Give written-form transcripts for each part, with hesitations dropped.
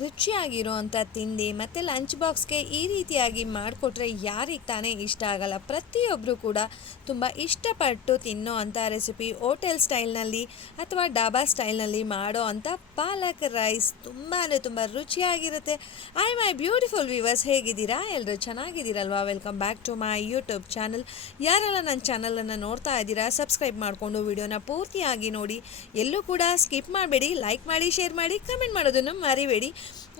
ರುಚಿಯಾಗಿರೋವಂಥ ತಿಂಡಿ ಮತ್ತು ಲಂಚ್ ಬಾಕ್ಸ್ಗೆ ಈ ರೀತಿಯಾಗಿ ಮಾಡಿಕೊಟ್ರೆ ಯಾರಿಗೆ ತಾನೇ ಇಷ್ಟ ಆಗಲ್ಲ. ಪ್ರತಿಯೊಬ್ಬರು ಕೂಡ ತುಂಬ ಇಷ್ಟಪಟ್ಟು ತಿನ್ನೋ ಅಂಥ ರೆಸಿಪಿ ಹೋಟೆಲ್ ಸ್ಟೈಲ್ನಲ್ಲಿ ಅಥವಾ ಡಾಬಾ ಸ್ಟೈಲ್ನಲ್ಲಿ ಮಾಡೋ ಅಂಥ ಪಾಲಕ್ ರೈಸ್ ತುಂಬ ರುಚಿಯಾಗಿರುತ್ತೆ. ಮೈ ಬ್ಯೂಟಿಫುಲ್ ವ್ಯೂವರ್ಸ್, ಹೇಗಿದ್ದೀರಾ? ಎಲ್ಲರೂ ಚೆನ್ನಾಗಿದ್ದೀರಲ್ವಾ? Welcome back to my YouTube channel. ಯಾರೆಲ್ಲ ನನ್ನ ಚಾನಲನ್ನು ನೋಡ್ತಾ ಇದ್ದೀರಾ, ಸಬ್ಸ್ಕ್ರೈಬ್ ಮಾಡಿಕೊಂಡು ವಿಡಿಯೋನ ಪೂರ್ತಿಯಾಗಿ ನೋಡಿ. ಎಲ್ಲೂ ಕೂಡ ಸ್ಕಿಪ್ ಮಾಡಬೇಡಿ, ಲೈಕ್ ಮಾಡಿ, ಶೇರ್ ಮಾಡಿ, ಕಮೆಂಟ್ ಮಾಡೋದನ್ನು ಮರಿಬೇಡಿ.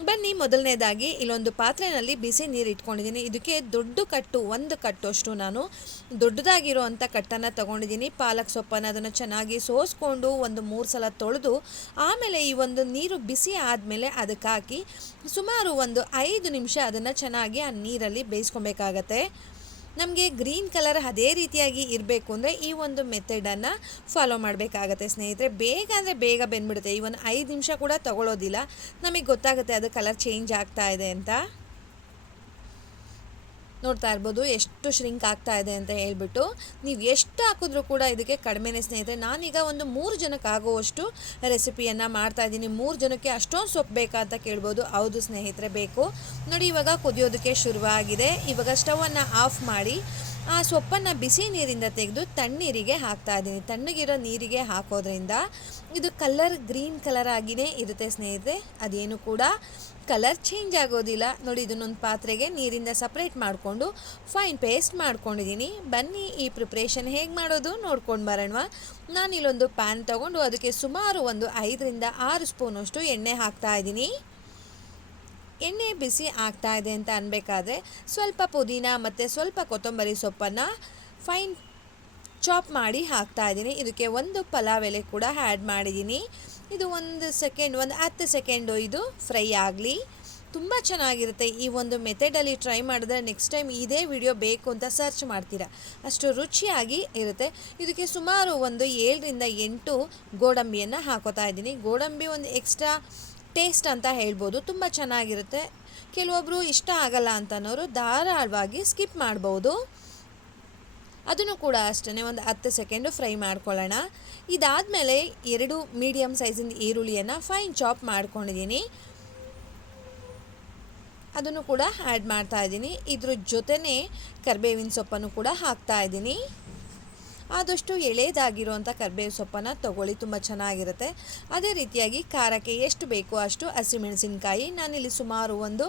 ಬನ್ನಿ, ಮೊದಲನೇದಾಗಿ ಇಲ್ಲೊಂದು ಪಾತ್ರೆಯಲ್ಲಿ ಬಿಸಿ ನೀರು ಇಟ್ಕೊಂಡಿದ್ದೀನಿ. ಇದಕ್ಕೆ ಒಂದು ಕಟ್ಟುವಷ್ಟು ನಾನು ದೊಡ್ಡದಾಗಿರೋ ಅಂಥ ಕಟ್ಟನ್ನು ತೊಗೊಂಡಿದ್ದೀನಿ. ಪಾಲಕ್ ಸೊಪ್ಪನ್ನು ಅದನ್ನು ಚೆನ್ನಾಗಿ ಸೋಸ್ಕೊಂಡು ಒಂದು 3 ಸಲ ತೊಳೆದು ಆಮೇಲೆ ಈ ಒಂದು ನೀರು ಬಿಸಿ ಆದಮೇಲೆ ಅದಕ್ಕೆ ಹಾಕಿ ಸುಮಾರು ಒಂದು 5 ನಿಮಿಷ ಅದನ್ನು ಚೆನ್ನಾಗಿ ಆ ನೀರಲ್ಲಿ ಬೇಯಿಸ್ಕೊಬೇಕಾಗತ್ತೆ. ನಮಗೆ ಗ್ರೀನ್ ಕಲರ್ ಅದೇ ರೀತಿಯಾಗಿ ಇರಬೇಕು ಅಂದರೆ ಈ ಒಂದು ಮೆಥಡನ್ನು ಫಾಲೋ ಮಾಡಬೇಕಾಗತ್ತೆ ಸ್ನೇಹಿತರೆ. ಬೇಗ ಬೆಂದ್ಬಿಡುತ್ತೆ. ಈ ಒಂದು 5 ನಿಮಿಷ ಕೂಡ ತಗೊಳ್ಳೋದಿಲ್ಲ. ನಮಗೆ ಗೊತ್ತಾಗುತ್ತೆ ಅದು ಕಲರ್ ಚೇಂಜ್ ಆಗ್ತಾ ಇದೆ ಅಂತ. ನೋಡ್ತಾ ಇರ್ಬೋದು ಎಷ್ಟು ಶ್ರಿಂಕ್ ಆಗ್ತಾ ಇದೆ ಅಂತ ಹೇಳ್ಬಿಟ್ಟು. ನೀವು ಎಷ್ಟು ಹಾಕಿದ್ರೂ ಕೂಡ ಇದಕ್ಕೆ ಕಡಿಮೆನೇ ಸ್ನೇಹಿತರೆ. ನಾನೀಗ ಒಂದು 3 ಜನಕ್ಕೆ ಆಗುವಷ್ಟು ರೆಸಿಪಿಯನ್ನು ಮಾಡ್ತಾಯಿದ್ದೀನಿ. 3 ಜನಕ್ಕೆ ಅಷ್ಟೊಂದು ಸೊಪ್ಪು ಬೇಕಾ ಅಂತ ಕೇಳ್ಬೋದು. ಹೌದು ಸ್ನೇಹಿತರೆ, ಬೇಕು. ನೋಡಿ, ಇವಾಗ ಕುದಿಯೋದಕ್ಕೆ ಶುರುವಾಗಿದೆ. ಇವಾಗ ಸ್ಟವನ್ನು ಆಫ್ ಮಾಡಿ ಆ ಸೊಪ್ಪನ್ನು ಬಿಸಿ ನೀರಿಂದ ತೆಗೆದು ತಣ್ಣೀರಿಗೆ ಹಾಕ್ತಾ ಇದ್ದೀನಿ. ತಣ್ಣಗಿರೋ ನೀರಿಗೆ ಹಾಕೋದ್ರಿಂದ ಇದು ಕಲರ್ ಗ್ರೀನ್ ಕಲರ್ ಆಗಿಯೇ ಇರುತ್ತೆ ಸ್ನೇಹಿತರೆ. ಅದೇನು ಕೂಡ ಕಲರ್ ಚೇಂಜ್ ಆಗೋದಿಲ್ಲ. ನೋಡಿ, ಇದನ್ನೊಂದು ಪಾತ್ರೆಗೆ ನೀರಿಂದ ಸಪ್ರೇಟ್ ಮಾಡಿಕೊಂಡು ಫೈನ್ ಪೇಸ್ಟ್ ಮಾಡ್ಕೊಂಡಿದ್ದೀನಿ. ಬನ್ನಿ, ಈ ಪ್ರಿಪ್ರೇಷನ್ ಹೇಗೆ ಮಾಡೋದು ನೋಡ್ಕೊಂಡು ಬರೋಣ. ನಾನಿಲ್ಲೊಂದು ಪ್ಯಾನ್ ತೊಗೊಂಡು ಅದಕ್ಕೆ ಸುಮಾರು ಒಂದು 5ರಿಂದ 6 ಸ್ಪೂನಷ್ಟು ಎಣ್ಣೆ ಹಾಕ್ತಾಯಿದ್ದೀನಿ. ಎಣ್ಣೆ ಬಿಸಿ ಆಗ್ತಾ ಇದೆ ಅಂತ ಅನ್ಬೇಕಾದ್ರೆ ಸ್ವಲ್ಪ ಪುದೀನ ಮತ್ತು ಸ್ವಲ್ಪ ಕೊತ್ತಂಬರಿ ಸೊಪ್ಪನ್ನು ಫೈನ್ ಚಾಪ್ ಮಾಡಿ ಹಾಕ್ತಾ ಇದ್ದೀನಿ. ಇದಕ್ಕೆ ಒಂದು ಪಲಾವ್ ಎಲೆ ಕೂಡ ಆ್ಯಡ್ ಮಾಡಿದ್ದೀನಿ. ಇದು ಒಂದು 10 ಸೆಕೆಂಡು ಇದು ಫ್ರೈ ಆಗಲಿ. ತುಂಬ ಚೆನ್ನಾಗಿರುತ್ತೆ. ಈ ಒಂದು ಮೆಥಡಲ್ಲಿ ಟ್ರೈ ಮಾಡಿದ್ರೆ ನೆಕ್ಸ್ಟ್ ಟೈಮ್ ಇದೇ ವಿಡಿಯೋ ಬೇಕು ಅಂತ ಸರ್ಚ್ ಮಾಡ್ತೀರಾ, ಅಷ್ಟು ರುಚಿಯಾಗಿ ಇರುತ್ತೆ. ಇದಕ್ಕೆ ಸುಮಾರು ಒಂದು 7ರಿಂದ 8 ಗೋಡಂಬಿಯನ್ನು ಹಾಕೋತಾ ಇದ್ದೀನಿ. ಗೋಡಂಬಿ ಒಂದು ಎಕ್ಸ್ಟ್ರಾ ಟೇಸ್ಟ್ ಅಂತ ಹೇಳ್ಬೋದು, ತುಂಬ ಚೆನ್ನಾಗಿರುತ್ತೆ. ಕೆಲವೊಬ್ಬರು ಇಷ್ಟ ಆಗಲ್ಲ ಅಂತನೋರು ಧಾರಾಳವಾಗಿ ಸ್ಕಿಪ್ ಮಾಡ್ಬೋದು. ಅದನ್ನು ಕೂಡ ಅಷ್ಟೇ ಒಂದು 10 ಸೆಕೆಂಡು ಫ್ರೈ ಮಾಡ್ಕೊಳ್ಳೋಣ. ಇದಾದಮೇಲೆ 2 ಮೀಡಿಯಮ್ ಸೈಜಿಂದ ಈರುಳ್ಳಿಯನ್ನು ಫೈನ್ ಚಾಪ್ ಮಾಡ್ಕೊಂಡಿದ್ದೀನಿ. ಅದನ್ನು ಕೂಡ ಆ್ಯಡ್ ಮಾಡ್ತಾ ಇದ್ದೀನಿ. ಇದ್ರ ಜೊತೆನೇ ಕರಿಬೇವಿನ ಸೊಪ್ಪನ್ನು ಕೂಡ ಹಾಕ್ತಾ ಇದ್ದೀನಿ. ಆದಷ್ಟು ಎಳೆದಾಗಿರುವಂಥ ಕರಿಬೇವು ಸೊಪ್ಪನ್ನು ತೊಗೊಳ್ಳಿ, ತುಂಬ ಚೆನ್ನಾಗಿರುತ್ತೆ. ಅದೇ ರೀತಿಯಾಗಿ ಖಾರಕ್ಕೆ ಎಷ್ಟು ಬೇಕೋ ಅಷ್ಟು ಹಸಿಮೆಣಸಿನ್ಕಾಯಿ, ನಾನಿಲ್ಲಿ ಸುಮಾರು ಒಂದು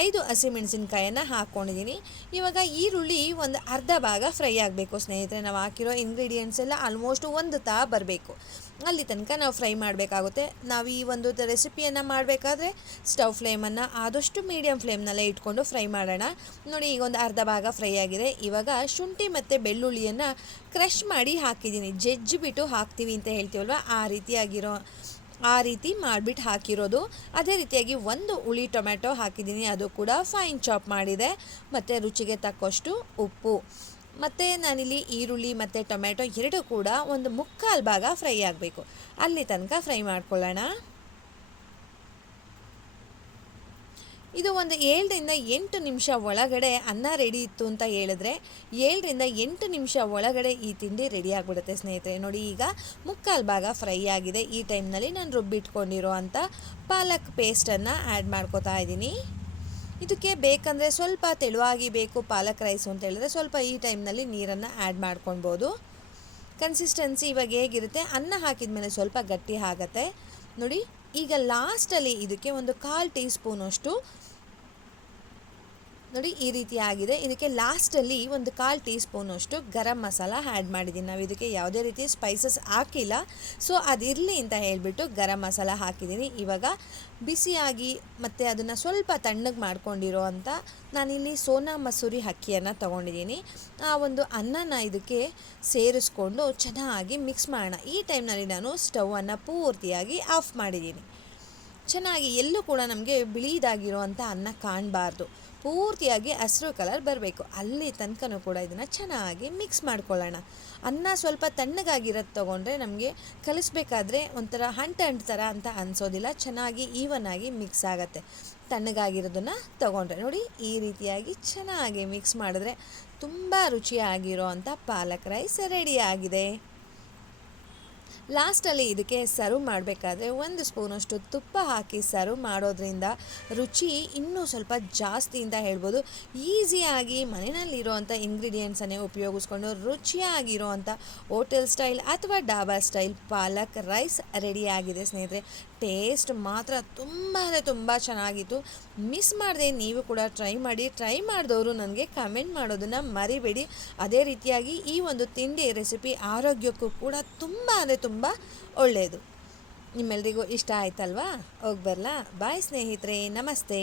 5 ಹಸಿಮೆಣಸಿನ್ಕಾಯನ್ನು ಹಾಕ್ಕೊಂಡಿದ್ದೀನಿ. ಇವಾಗ ಈರುಳ್ಳಿ ಒಂದು ಅರ್ಧ ಭಾಗ ಫ್ರೈ ಆಗಬೇಕು ಸ್ನೇಹಿತರೆ. ನಾವು ಹಾಕಿರೋ ಇಂಗ್ರೀಡಿಯೆಂಟ್ಸ್ ಎಲ್ಲ ಆಲ್ಮೋಸ್ಟ್ ಒಂದು ತಾ ಬರಬೇಕು, ಅಲ್ಲಿ ತನಕ ನಾವು ಫ್ರೈ ಮಾಡಬೇಕಾಗುತ್ತೆ. ನಾವು ಈ ಒಂದು ರೆಸಿಪಿಯನ್ನು ಮಾಡಬೇಕಾದ್ರೆ ಸ್ಟವ್ ಫ್ಲೇಮನ್ನು ಆದಷ್ಟು ಮೀಡಿಯಮ್ ಫ್ಲೇಮ್ನಲ್ಲೇ ಇಟ್ಕೊಂಡು ಫ್ರೈ ಮಾಡೋಣ. ನೋಡಿ, ಈಗ ಒಂದು ಅರ್ಧ ಭಾಗ ಫ್ರೈ ಆಗಿದೆ. ಇವಾಗ ಶುಂಠಿ ಮತ್ತು ಬೆಳ್ಳುಳ್ಳಿಯನ್ನು ಕ್ರಷ್ ಮಾಡಿ ಹಾಕಿದ್ದೀನಿ. ಜಜ್ಜಿಬಿಟ್ಟು ಹಾಕ್ತೀವಿ ಅಂತ ಹೇಳ್ತೀವಲ್ವ, ಆ ರೀತಿ ಮಾಡಿಬಿಟ್ಟು ಹಾಕಿರೋದು. ಅದೇ ರೀತಿಯಾಗಿ ಒಂದು ಹುಳಿ ಟೊಮೆಟೊ ಹಾಕಿದ್ದೀನಿ, ಅದು ಕೂಡ ಫೈನ್ ಚಾಪ್ ಮಾಡಿದೆ. ಮತ್ತು ರುಚಿಗೆ ತಕ್ಕಷ್ಟು ಉಪ್ಪು. ಮತ್ತು ನಾನಿಲ್ಲಿ ಈರುಳ್ಳಿ ಮತ್ತು ಟೊಮೆಟೊ 2 ಕೂಡ ಒಂದು 3/4 ಭಾಗ ಫ್ರೈ ಆಗಬೇಕು, ಅಲ್ಲಿ ತನಕ ಫ್ರೈ ಮಾಡ್ಕೊಳ್ಳೋಣ. ಇದು ಒಂದು 7ರಿಂದ 8 ನಿಮಿಷ ಒಳಗಡೆ ಅನ್ನ ರೆಡಿ ಇತ್ತು ಅಂತ ಹೇಳಿದ್ರೆ 7ರಿಂದ 8 ನಿಮಿಷ ಒಳಗಡೆ ಈ ತಿಂಡಿ ರೆಡಿ ಆಗಿಬಿಡುತ್ತೆ ಸ್ನೇಹಿತರೆ. ನೋಡಿ, ಈಗ 3/4 ಭಾಗ ಫ್ರೈ ಆಗಿದೆ. ಈ ಟೈಮ್ನಲ್ಲಿ ನಾನು ರುಬ್ಬಿಟ್ಕೊಂಡಿರೋ ಅಂಥ ಪಾಲಕ್ ಪೇಸ್ಟನ್ನು ಆ್ಯಡ್ ಮಾಡ್ಕೋತಾ ಇದ್ದೀನಿ. ಇದಕ್ಕೆ ಬೇಕಂದರೆ ಸ್ವಲ್ಪ ತೆಳುವಾಗಿ ಬೇಕು ಪಾಲಕ್ ರೈಸು ಅಂತ ಹೇಳಿದ್ರೆ ಸ್ವಲ್ಪ ಈ ಟೈಮ್ನಲ್ಲಿ ನೀರನ್ನು ಆ್ಯಡ್ ಮಾಡ್ಕೊಳ್ಬೋದು. ಕನ್ಸಿಸ್ಟೆನ್ಸಿ ಇವಾಗ ಹೇಗಿರುತ್ತೆ, ಅನ್ನ ಹಾಕಿದ ಮೇಲೆ ಸ್ವಲ್ಪ ಗಟ್ಟಿ ಆಗುತ್ತೆ. ನೋಡಿ, ಈಗ ಲಾಸ್ಟಲ್ಲಿ ಇದಕ್ಕೆ ಒಂದು 1/4 ಟೀ ಸ್ಪೂನಷ್ಟು, ನೋಡಿ ಈ ರೀತಿ ಆಗಿದೆ. ಇದಕ್ಕೆ ಲಾಸ್ಟಲ್ಲಿ ಒಂದು 1/4 ಟೀ ಸ್ಪೂನಷ್ಟು ಗರಂ ಮಸಾಲ ಆ್ಯಡ್ ಮಾಡಿದ್ದೀನಿ. ನಾವು ಇದಕ್ಕೆ ಯಾವುದೇ ರೀತಿ ಸ್ಪೈಸಸ್ ಹಾಕಿಲ್ಲ, ಸೊ ಅದಿರಲಿ ಅಂತ ಹೇಳಿಬಿಟ್ಟು ಗರಂ ಮಸಾಲ ಹಾಕಿದ್ದೀನಿ. ಇವಾಗ ಬಿಸಿಯಾಗಿ ಮತ್ತು ಅದನ್ನು ಸ್ವಲ್ಪ ತಣ್ಣಗೆ ಮಾಡ್ಕೊಂಡಿರೋ ಅಂಥ ನಾನಿಲ್ಲಿ ಸೋನಾ ಮಸೂರಿ ಅಕ್ಕಿಯನ್ನು ತೊಗೊಂಡಿದ್ದೀನಿ. ಆ ಒಂದು ಅನ್ನನ ಇದಕ್ಕೆ ಸೇರಿಸ್ಕೊಂಡು ಚೆನ್ನಾಗಿ ಮಿಕ್ಸ್ ಮಾಡೋಣ. ಈ ಟೈಮ್ನಲ್ಲಿ ನಾನು ಸ್ಟವನ್ನು ಪೂರ್ತಿಯಾಗಿ ಆಫ್ ಮಾಡಿದ್ದೀನಿ. ಚೆನ್ನಾಗಿ ಎಲ್ಲೂ ಕೂಡ ನಮಗೆ ಬಿಳಿದಾಗಿರೋ ಅಂಥ ಅನ್ನ ಕಾಣಬಾರ್ದು, ಪೂರ್ತಿಯಾಗಿ ಹಸಿರು ಕಲರ್ ಬರಬೇಕು, ಅಲ್ಲಿ ತನಕನೂ ಕೂಡ ಇದನ್ನು ಚೆನ್ನಾಗಿ ಮಿಕ್ಸ್ ಮಾಡ್ಕೊಳ್ಳೋಣ. ಅನ್ನ ಸ್ವಲ್ಪ ತಣ್ಣಗಾಗಿರೋದು ತೊಗೊಂಡ್ರೆ ನಮಗೆ ಕಲಿಸ್ಬೇಕಾದ್ರೆ ಒಂಥರ ಅಂಟು ಥರ ಅಂತ ಅನಿಸೋದಿಲ್ಲ, ಚೆನ್ನಾಗಿ ಈವನ್ ಆಗಿ ಮಿಕ್ಸ್ ಆಗುತ್ತೆ. ತಣ್ಣಗಾಗಿರೋದನ್ನು ತೊಗೊಂಡ್ರೆ ನೋಡಿ ಈ ರೀತಿಯಾಗಿ ಚೆನ್ನಾಗಿ ಮಿಕ್ಸ್ ಮಾಡಿದ್ರೆ ತುಂಬ ರುಚಿಯಾಗಿರೋ ಅಂಥ ಪಾಲಕ್ ರೈಸ್ ರೆಡಿ ಆಗಿದೆ. ಲಾಸ್ಟಲ್ಲಿ ಇದಕ್ಕೆ ಸರ್ವ್ ಮಾಡಬೇಕಾದ್ರೆ 1 ಸ್ಪೂನಷ್ಟು ತುಪ್ಪ ಹಾಕಿ ಸರ್ವ್ ಮಾಡೋದ್ರಿಂದ ರುಚಿ ಇನ್ನೂ ಸ್ವಲ್ಪ ಜಾಸ್ತಿ ಅಂತ ಹೇಳ್ಬೋದು. ಈಸಿಯಾಗಿ ಮನೆಯಲ್ಲಿರೋವಂಥ ಇಂಗ್ರೀಡಿಯೆಂಟ್ಸನ್ನೇ ಉಪಯೋಗಿಸ್ಕೊಂಡು ರುಚಿಯಾಗಿರೋವಂಥ ಹೋಟೆಲ್ ಸ್ಟೈಲ್ ಅಥವಾ ಡಾಬಾ ಸ್ಟೈಲ್ ಪಾಲಕ್ ರೈಸ್ ರೆಡಿಯಾಗಿದೆ ಸ್ನೇಹಿತರೆ. ಟೇಸ್ಟ್ ಮಾತ್ರ ತುಂಬ ಚೆನ್ನಾಗಿತ್ತು. ಮಿಸ್ ಮಾಡದೆ ನೀವು ಕೂಡ ಟ್ರೈ ಮಾಡಿ. ಟ್ರೈ ಮಾಡಿದವರು ನನಗೆ ಕಮೆಂಟ್ ಮಾಡೋದನ್ನು ಮರಿಬೇಡಿ. ಅದೇ ರೀತಿಯಾಗಿ ಈ ಒಂದು ತಿಂಡಿ ರೆಸಿಪಿ ಆರೋಗ್ಯಕ್ಕೂ ಕೂಡ ತುಂಬ ಒಳ್ಳೆಯದು. ನಿಮ್ಮೆಲ್ರಿಗೂ ಇಷ್ಟ ಆಯ್ತಲ್ವಾ? ಹೋಗಿ ಬರಲಾ? ಬಾಯ್ ಸ್ನೇಹಿತರೆ, ನಮಸ್ತೆ.